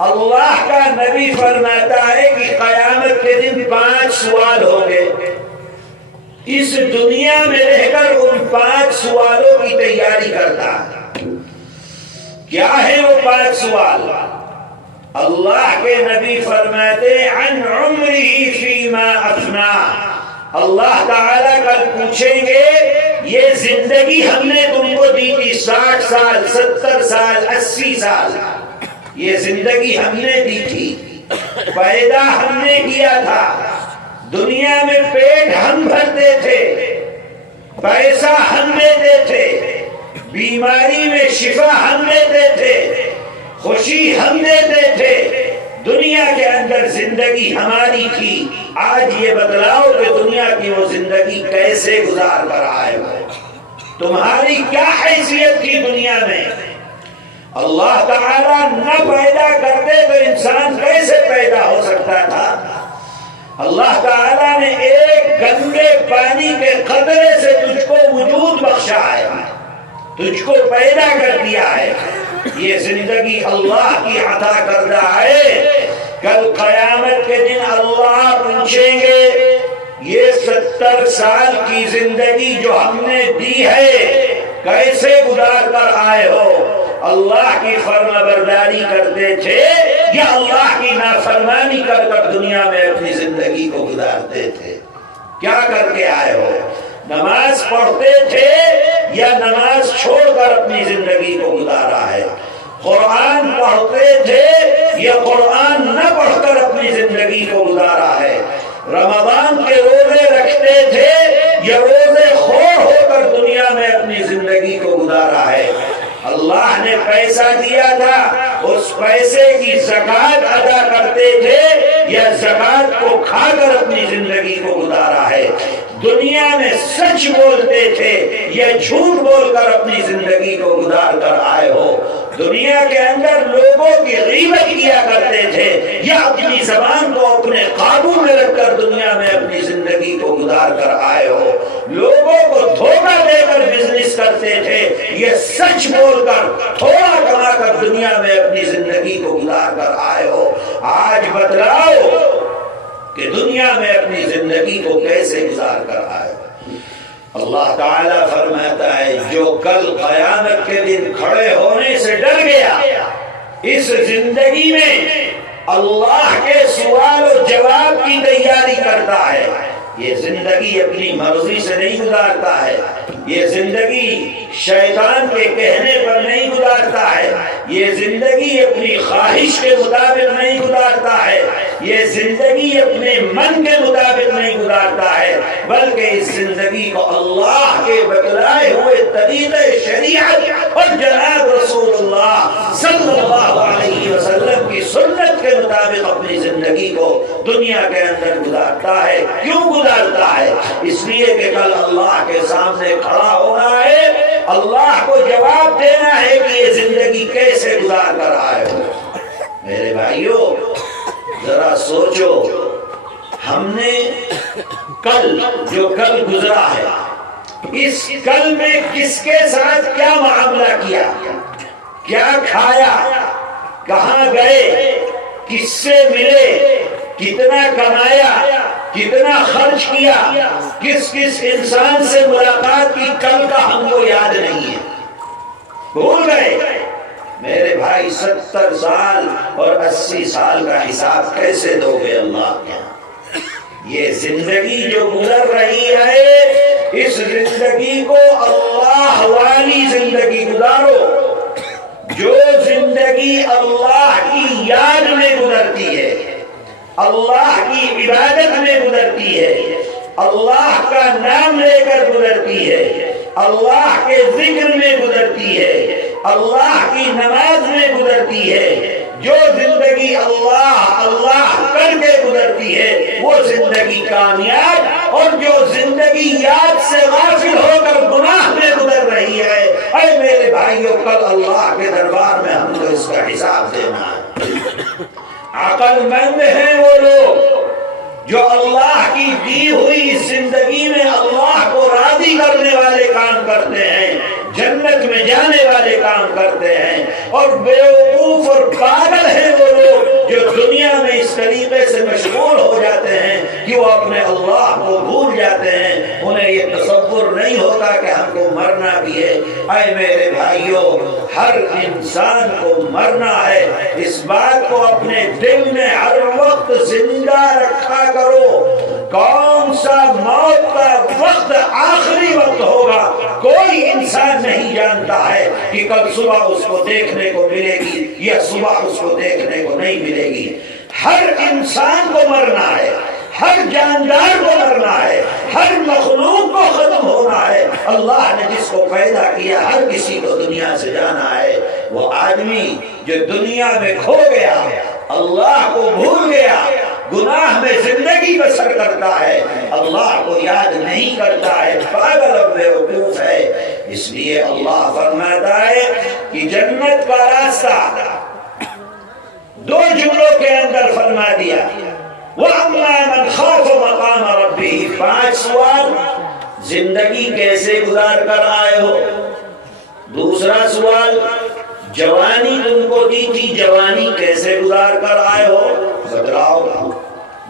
اللہ کا نبی فرماتا ہے کہ قیامت کے دن 5 سوال ہوں گے. اس دنیا میں رہ کر ان 5 سوالوں کی تیاری کرتا ہے. کیا ہے وہ 5 سوال؟ اللہ کے نبی فرماتے عن عمرہ فیما افنا. اللہ تعالیٰ کل پوچھیں گے یہ زندگی ہم نے تم کو دی تھی 60 سال 70 سال 80 سال، یہ زندگی ہم نے دی تھی، پیدا ہم نے کیا تھا، دنیا میں پیٹ ہم بھرتے تھے، پیسہ ہم دیتے تھے، بیماری میں شفا ہم دیتے تھے، خوشی ہم دیتے تھے، دنیا کے اندر زندگی ہماری تھی. آج یہ بتلاؤ کہ دنیا کی وہ زندگی کیسے گزار کر آئے ہو؟ تمہاری کیا حیثیت تھی دنیا میں؟ اللہ تعالیٰ نہ پیدا کرتے تو انسان کیسے پیدا ہو سکتا تھا؟ اللہ تعالیٰ نے ایک گندے پانی کے قطرے سے تجھ کو وجود بخشا ہے، تجھ کو پیدا کر دیا ہے. یہ زندگی اللہ کی عطا کردہ ہے. کل قیامت کے دن اللہ پوچھیں گے یہ 70 سال کی زندگی جو ہم نے دی ہے کیسے گزار کر آئے ہو؟ اللہ کی فرما برداری کرتے تھے یا اللہ کی نافرمانی کر کر دنیا میں اپنی زندگی کو گزارتے تھے؟ کیا کر کے آئے ہو؟ نماز پڑھتے تھے یا نماز چھوڑ کر اپنی زندگی کو گزارا ہے؟ قرآن پڑھتے تھے یا قرآن نہ پڑھ کر اپنی زندگی کو گزارا ہے؟ رمضان کے روزے رکھتے تھے یا روزے خور ہو کر دنیا میں اپنی زندگی کو گزارا ہے؟ اللہ نے پیسہ دیا تھا اس پیسے کی زکات ادا کرتے تھے یا زکات کو کھا کر اپنی زندگی کو گزارا ہے؟ دنیا میں سچ بولتے تھے یا جھوٹ بول کر اپنی زندگی کو گزار کر آئے ہو؟ دنیا کے اندر لوگوں کی غیبت کیا کرتے تھے یا اپنی زبان کو اپنے قابو میں رکھ کر دنیا میں اپنی زندگی کو گزار کر آئے ہو؟ لوگوں کو دھوکہ دے کر بزنس کرتے تھے یہ سچ بول کر تھوڑا کما کر دنیا میں اپنی زندگی کو گزار کر آئے ہو؟ آج بتلاؤ کہ دنیا میں اپنی زندگی کو کیسے گزار کر آئے ہو؟ اللہ تعالیٰ فرماتا ہے جو کل قیامت کے دن کھڑے ہونے سے ڈر گیا اس زندگی میں اللہ کے سوال و جواب کی تیاری کرتا ہے. یہ زندگی اپنی مرضی سے نہیں گزارتا ہے، یہ زندگی شیطان کے کہنے پر نہیں گزارتا ہے، یہ زندگی اپنی خواہش کے مطابق نہیں گزارتا ہے، یہ زندگی اپنے من کے مطابق نہیں گزارتا ہے، بلکہ اس زندگی کو اللہ کے بتلائے ہوئے طریقے شریعت اور جناب رسول اللہ صلی اللہ علیہ وسلم کی سنت کے مطابق اپنی زندگی کو دنیا کے اندر گزارتا ہے. کیوں گزارتا ہے؟ اس لیے کہ کل اللہ کے سامنے کھڑا ہونا ہے، اللہ کو جواب دینا ہے کہ یہ زندگی کیسے گزار کر آئے ہو. میرے بھائیوں ذرا سوچو، ہم نے کل جو کل گزرا ہے اس کل میں کس کے ساتھ کیا معاملہ کیا، کیا کھایا، کہاں گئے، کس سے ملے، کتنا کمایا، کتنا خرچ کیا، کس کس انسان سے ملاقات کی، کل کا ہم کو یاد نہیں ہے، بھول گئے. میرے بھائی 70 سال اور 80 سال کا حساب کیسے دو گے اللہ کے؟ یہ زندگی جو گزر رہی ہے اس زندگی کو اللہ والی زندگی گزارو. جو زندگی اللہ کی یاد میں گزرتی ہے، اللہ کی عبادت میں گزرتی ہے، اللہ کا نام لے کر گزرتی ہے، اللہ کے ذکر میں گزرتی ہے، اللہ کی نماز میں گزرتی ہے، جو زندگی اللہ اللہ کر کے گزرتی ہے وہ زندگی کامیاب، اور جو زندگی یاد سے غافل ہو کر گناہ میں گزر رہی ہے، اے میرے بھائیوں کل اللہ کے دربار میں ہم کو اس کا حساب دینا ہے. عقل مند ہیں وہ لوگ جو اللہ کی دی ہوئی زندگی میں اللہ کو راضی کرنے والے کام کرتے ہیں، جنت میں جانے والے کام کرتے ہیں، اور بیوقوف اور پاگل ہیں وہ لوگ کہ وہ اپنے اللہ کو بھول جاتے ہیں، انہیں یہ تصور نہیں ہوتا کہ ہم کو مرنا بھی ہے۔ اے میرے بھائیوں، ہر انسان کو مرنا ہے، اس بات کو اپنے دل میں ہر وقت زندہ رکھا کرو۔ کون سا موت کا وقت آخری وقت ہوگا کوئی انسان نہیں جانتا ہے کہ کل صبح اس کو دیکھنے کو ملے گی یا صبح اس کو دیکھنے کو نہیں ملے گی۔ ہر انسان کو مرنا ہے، ہر جاندار کو مرنا ہے، ہر مخلوق کو ختم ہونا ہے۔ اللہ نے جس کو پیدا کیا ہر کسی کو دنیا سے جانا ہے۔ وہ آدمی جو دنیا میں کھو گیا، اللہ کو بھول گیا، گناہ میں زندگی بسر کرتا ہے، اللہ کو یاد نہیں کرتا ہے، پاگل اور بیوقوف ہے۔ اس لیے اللہ فرماتا ہے کہ جنت کا راستہ دو جملوں کے اندر فرما دیا، وَأَمَّا مَنْ خَافَ مَقَامَ رَبِّهِ۔ 5 سوال، زندگی کیسے گزار کر آئے ہو؟ دوسرا سوال، جوانی تم کو دی تھی، جوانی کیسے گزار کر آئے ہو؟ بتلاؤ۔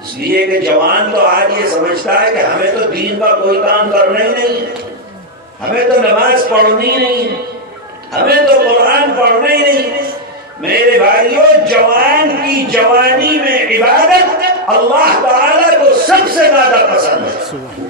اس لیے کہ جوان تو آج یہ سمجھتا ہے کہ ہمیں تو دین کا کوئی کام کرنا ہی نہیں، ہمیں تو نماز پڑھنی نہیں، ہمیں تو قرآن پڑھنا ہی نہیں۔ میرے بھائیوں، جوان کی جوانی میں عبادت اللہ تعالیٰ کو سب سے زیادہ پسند ہے۔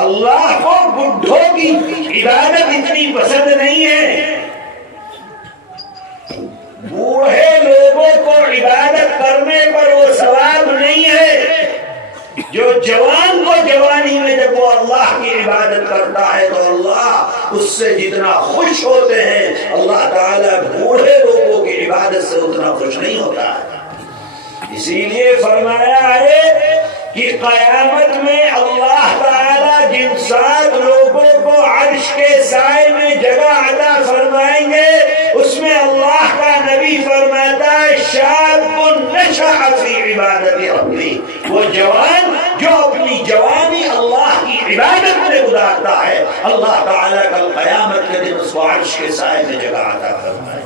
اللہ کو بڈھوں کی عبادت اتنی پسند نہیں ہے۔ بوڑھے لوگوں کو عبادت کرنے پر وہ ثواب نہیں ہے۔ جو جوان کو جوانی میں جب وہ اللہ کی عبادت کرتا ہے تو اللہ اس سے جتنا خوش ہوتے ہیں، اللہ تعالیٰ بوڑھے لوگوں کی عبادت سے اتنا خوش نہیں ہوتا ہے۔ اسی لیے فرمایا ہے کہ قیامت میں اللہ تعالیٰ جن 7 لوگوں کو عرش کے سائے میں جگہ عطا فرمائیں گے، اس میں اللہ کا نبی فرماتا ہے شاب نشأ فی عبادت ربی، وہ جوان جو اپنی جوانی اللہ کی عبادت میں گزارتا ہے، اللہ تعالیٰ کل قیامت کے دن اس کو عرش کے سائے میں جگہ عطا فرمائے۔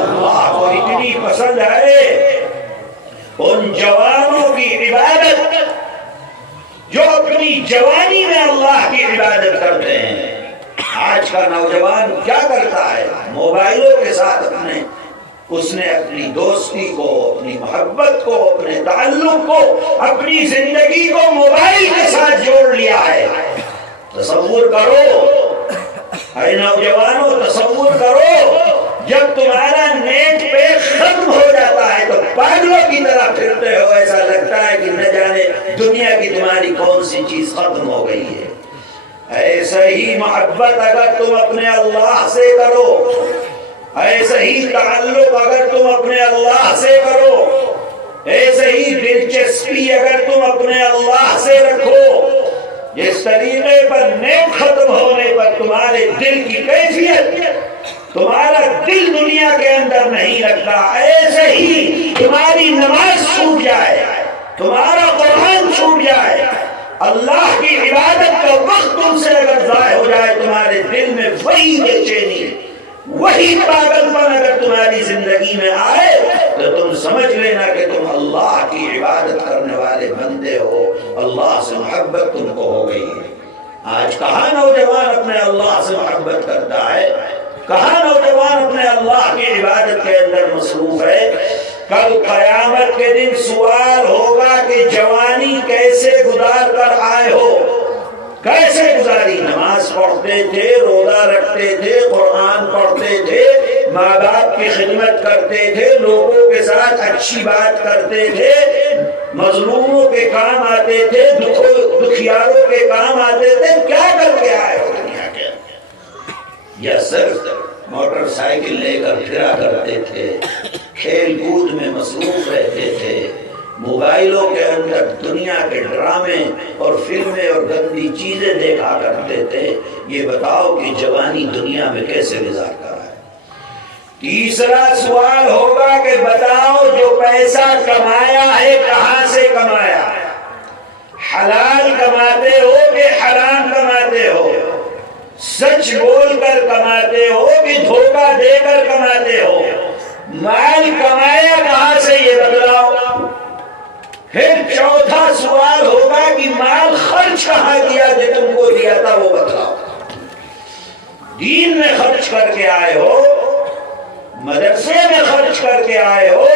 اللہ کو اتنی پسند ہے ان جوانوں کی عبادت جو اپنی جوانی میں اللہ کی عبادت کرتے ہیں۔ آج کا نوجوان کیا کرتا ہے؟ موبائلوں کے ساتھ اس نے اپنی دوستی کو، اپنی محبت کو، اپنے تعلق کو، اپنی زندگی کو موبائل کے ساتھ جوڑ لیا ہے۔ تصور کرو اے نوجوانوں، تصور کرو جب تمہارا نیٹ پیک ختم ہو جاتا ہے تو پاگلوں کی طرح پھرتے ہو، ایسا لگتا ہے کہ نہ جانے دنیا کی تمہاری کون سی چیز ختم ہو گئی ہے۔ ایسا ہی محبت اگر تم اپنے اللہ سے کرو، ایسا ہی تعلق اگر تم اپنے اللہ سے کرو، ایسے ہی دلچسپی اگر تم اپنے اللہ سے رکھو، جس طریقے پر نیٹ ختم ہونے پر تمہارے دل کی کیفیت، تمہارا دل دنیا کے اندر نہیں رکھتا، ایسے ہی تمہاری نماز چھوٹ جائے، تمہارا قرآن چھوٹ جائے، اللہ کی عبادت کا وقت تم سے اگر ضائع ہو جائے، تمہارے دل میں وہی بے چینی، وہی پاگل پن اگر تمہاری زندگی میں آئے تو تم سمجھ لینا کہ تم اللہ کی عبادت کرنے والے بندے ہو، اللہ سے محبت تم کو ہو گئی ہے۔ آج کہاں نوجوان اپنے اللہ سے محبت کرتا ہے؟ کہاں نوجوان اپنے اللہ کی عبادت کے اندر مصروف ہے؟ کل قیامت کے دن سوال ہوگا کہ جوانی کیسے گزار کر آئے ہو، کیسے گزاری؟ نماز پڑھتے تھے، روزہ رکھتے تھے، قرآن پڑھتے تھے، ماں باپ کی خدمت کرتے تھے، لوگوں کے ساتھ اچھی بات کرتے تھے، مظلوموں کے کام آتے تھے، دکھیاروں کے کام آتے تھے، کیا کر کے آئے ہو دنیا کے؟ یا صرف موٹر سائیکل لے کر پھرا کرتے تھے، کھیل کود میں مصروف رہتے تھے، موبائلوں کے اندر دنیا کے ڈرامے اور فلمیں اور گندی چیزیں دیکھا کرتے تھے۔ یہ بتاؤ کہ جوانی دنیا میں کیسے گزار کر آئے؟ تیسرا سوال ہوگا کہ بتاؤ جو پیسہ کمایا ہے کہاں سے کمایا؟ حلال کماتے ہو کہ حرام کماتے ہو؟ سچ بول کر کماتے ہو کہ دھوکہ دے کر کماتے ہو؟ مال کمایا کہاں سے یہ بتلاؤ؟ پھر چوتھا سوال ہوگا کہ خرچ کہاں کیا جو تم کو دیا تھا وہ بتلاؤ. دین میں خرچ کر کے آئے ہو, مدرسے میں خرچ کر کے آئے ہو,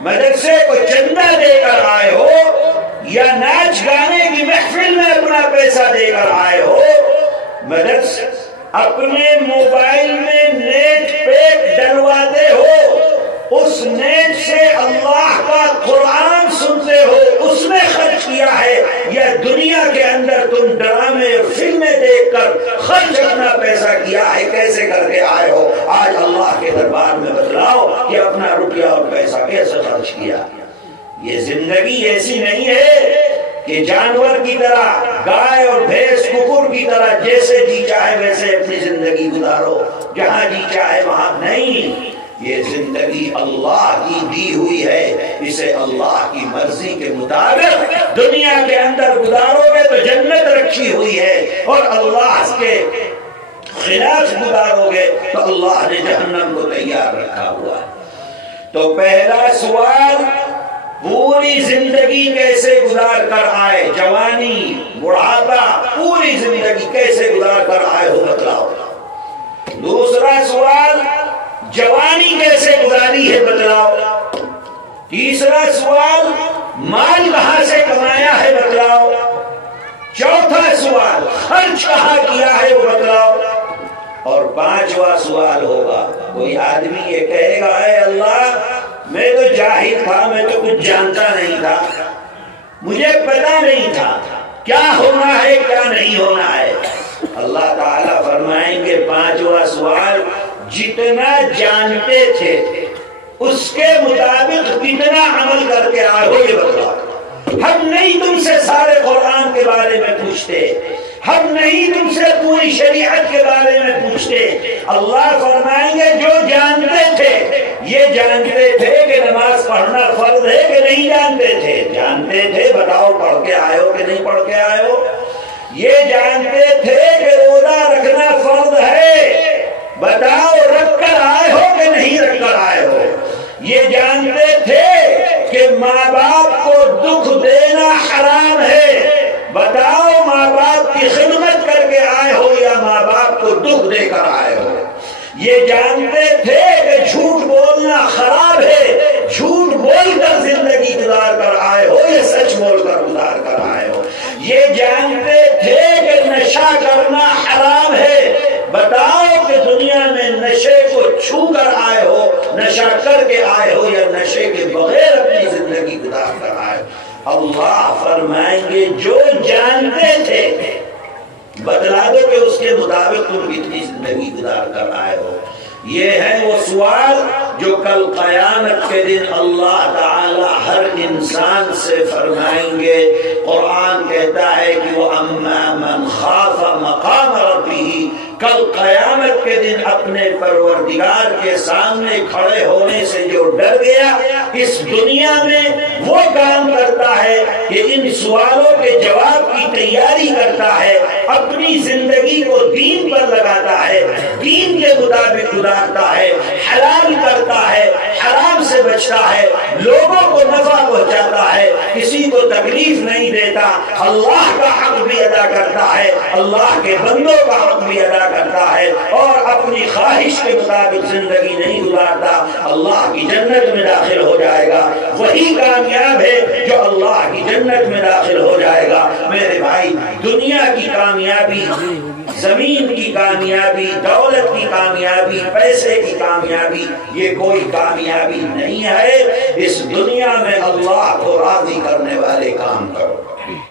مدرسے کو چندہ دے کر آئے ہو, یا ناچ گانے کی محفل میں اپنا پیسہ دے کر آئے ہو, مدرسے اپنے موبائل میں نیٹ پیک ڈلواتے ہو, اس نیٹ سے اللہ کا قرآن سنتے ہو, اس میں خرچ کیا ہے, یا دنیا کے اندر تم ڈرامے اور فلمیں دیکھ کر خرچ اپنا پیسہ کیا ہے, کیسے کر کے آئے ہو؟ آج اللہ کے دربار میں بتلاؤ کہ اپنا روپیہ اور پیسہ کیسے خرچ کیا. یہ زندگی ایسی نہیں ہے کہ جانور کی طرح, گائے اور بھینس ککر کی طرح جیسے جی چاہے ویسے اپنی زندگی گزارو, جہاں جی چاہے وہاں نہیں. یہ زندگی اللہ کی دی ہوئی ہے, اسے اللہ کی مرضی کے مطابق دنیا کے اندر گزارو گے تو جنت رکھی ہوئی ہے, اور اللہ کے خلاف گزارو گے تو اللہ نے جہنم کو تیار رکھا ہوا ہے. تو پہلا سوال, پوری زندگی کیسے گزار کر آئے, جوانی بڑھاپا پوری زندگی کیسے گزار کر آئے ہو بتلاؤ. دوسرا سوال, جوانی کیسے گزاری ہے بتلاؤ. تیسرا سوال, مال کہاں سے کمایا ہے بتلاؤ. چوتھا سوال, خرچ کہاں کیا ہے وہ بتلاؤ. اور پانچواں سوال ہوگا, کوئی آدمی یہ کہے گا اے اللہ میں تو جاہل تھا, میں تو کچھ جانتا نہیں تھا, مجھے پتا نہیں تھا کیا ہونا ہے کیا نہیں ہونا ہے. اللہ تعالیٰ فرمائیں گے پانچواں سوال, جتنا جانتے تھے اس کے مطابق کتنا عمل کر کے آئے ہو یہ بتاؤ. ہم نہیں تم سے سارے قرآن کے بارے میں پوچھتے, ہم نہیں تم سے پوری شریعت کے بارے میں پوچھتے. اللہ فرمائیں گے جو جانتے تھے, یہ جانتے تھے کہ نماز پڑھنا فرض ہے کہ نہیں جانتے تھے, جانتے تھے, بتاؤ پڑھ کے آئے ہو کہ نہیں پڑھ کے آئے ہو. یہ جانتے تھے کہ روزہ رکھنا فرض ہے, بتاؤ رکھ کر آئے ہو کہ نہیں رکھ کر آئے ہو. یہ جانتے تھے کہ ماں باپ کو دکھ دینا حرام ہے, بتاؤ ماں باپ کی خدمت کر کے آئے ہو یا ماں باپ کو دکھ دے کر آئے ہو. یہ جانتے تھے کہ جھوٹ بولنا خراب ہے, جھوٹ بول کر زندگی گزار کر آئے ہو یا سچ بول کر گزار کر آئے ہو. یہ جانتے تھے کہ نشہ کرنا حرام ہے, بتاؤ کہ دنیا میں نشے کو چھو کر آئے ہو, نشہ کر کے آئے ہو یا نشے کے بغیر اپنی زندگی گزار کر آئے ہو. اللہ فرمائیں گے جو جانتے تھے بتلا دو کہ اس کے مطابق تم کتنی زندگی گزار کر آئے ہو. یہ ہے وہ سوال جو کل قیامت کے دن اللہ تعالی ہر انسان سے فرمائیں گے. قرآن کہتا ہے کہ وَأَمَّا مَنْ خَافَ مَقَامَ رَبِّهِ, کل قیامت کے دن اپنے پروردگار کے سامنے کھڑے ہونے سے جو ڈر گیا, اس دنیا میں وہ کام کرتا ہے کہ ان سوالوں کے جواب کی تیاری کرتا ہے, اپنی زندگی کو دین پر لگاتا ہے, دین کے مطابق گزارتا ہے, حلال کرتا ہے, حرام سے بچتا ہے, لوگوں کو نفع پہنچاتا ہے, کسی کو تکلیف نہیں دیتا, اللہ کا حق بھی ادا کرتا ہے, اللہ کے بندوں کا حق بھی ادا کرتا ہے, اور اپنی خواہش کے مطابق زندگی نہیں گزارتا, اللہ کی جنت میں داخل ہو جائے گا. وہی کامیاب ہے جو اللہ کی جنت میں داخل ہو جائے گا. میرے بھائی, دنیا کی کامیابی, زمین کی کامیابی, دولت کی کامیابی, پیسے کی کامیابی, یہ کوئی کامیابی نہیں ہے. اس دنیا میں اللہ کو راضی کرنے والے کام کرو.